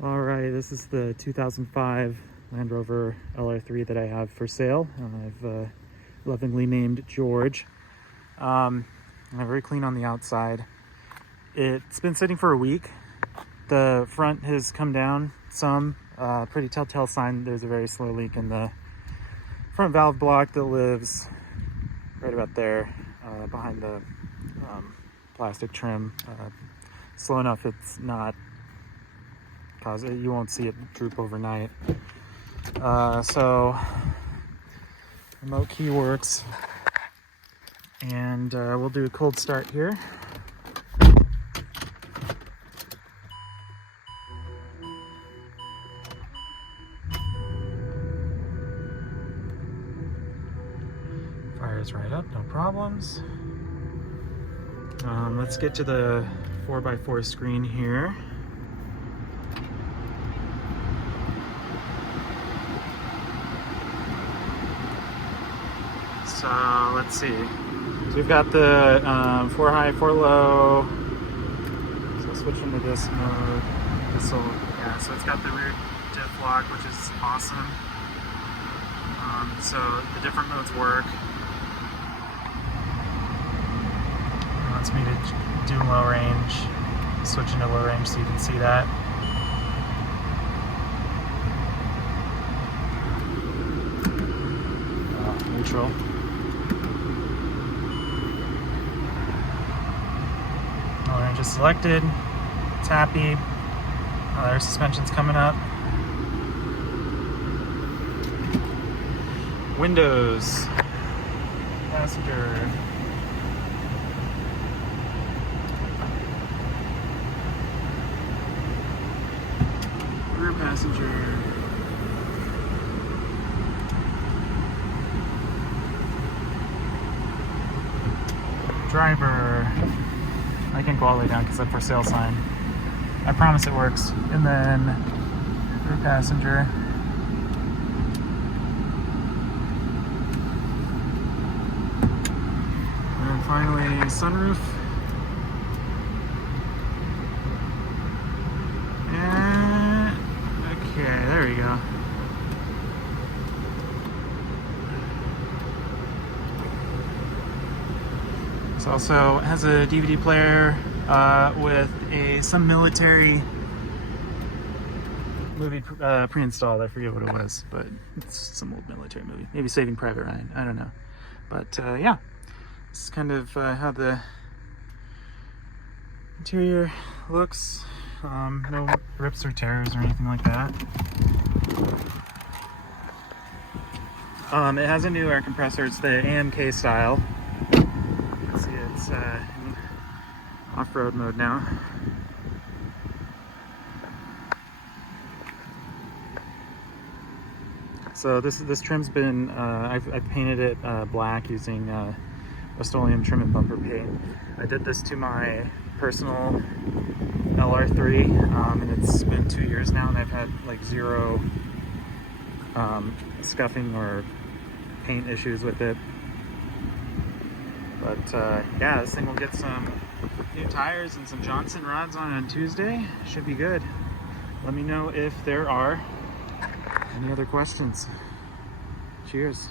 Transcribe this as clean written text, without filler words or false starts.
All right, this is the 2005 Land Rover LR3 that I have for sale. I've lovingly named George. I'm very clean on the outside. It's been sitting for a week. The front has come down some. Pretty telltale sign there's a very slow leak in the front valve block that lives right about there behind the plastic trim. Slow enough it's not cause it, you won't see it droop overnight. So remote key works, and we'll do a cold start here. Fires right up, no problems. Let's get to the 4x4 screen here. So let's see. So we've got the 4 high, 4 low. So switch into this mode. This will, yeah. So it's got the rear diff lock, which is awesome. So the different modes work. It wants me to do low range. Switch into low range so you can see that. Neutral. Low range is selected. It's happy. Their suspension's coming up. Windows. Passenger. Rear passenger. Driver. I can't go all the way down because I'm for sale sign. I promise it works. And then rear passenger. And then finally sunroof. And okay, there we go. This also has a DVD player with some military movie pre-installed. I forget what it was, but it's some old military movie. Maybe Saving Private Ryan. I don't know. But yeah, this is kind of how the interior looks. No rips or tears or anything like that. It has a new air compressor. It's the AMK style. See, it's in off-road mode now. So this trim's been I've painted it black using Rust-Oleum trim and bumper paint. I did this to my personal LR3, and it's been 2 years now, and I've had like zero scuffing or paint issues with it. But yeah, this thing will get some new tires and some Johnson rods on Tuesday. Should be good. Let me know if there are any other questions. Cheers.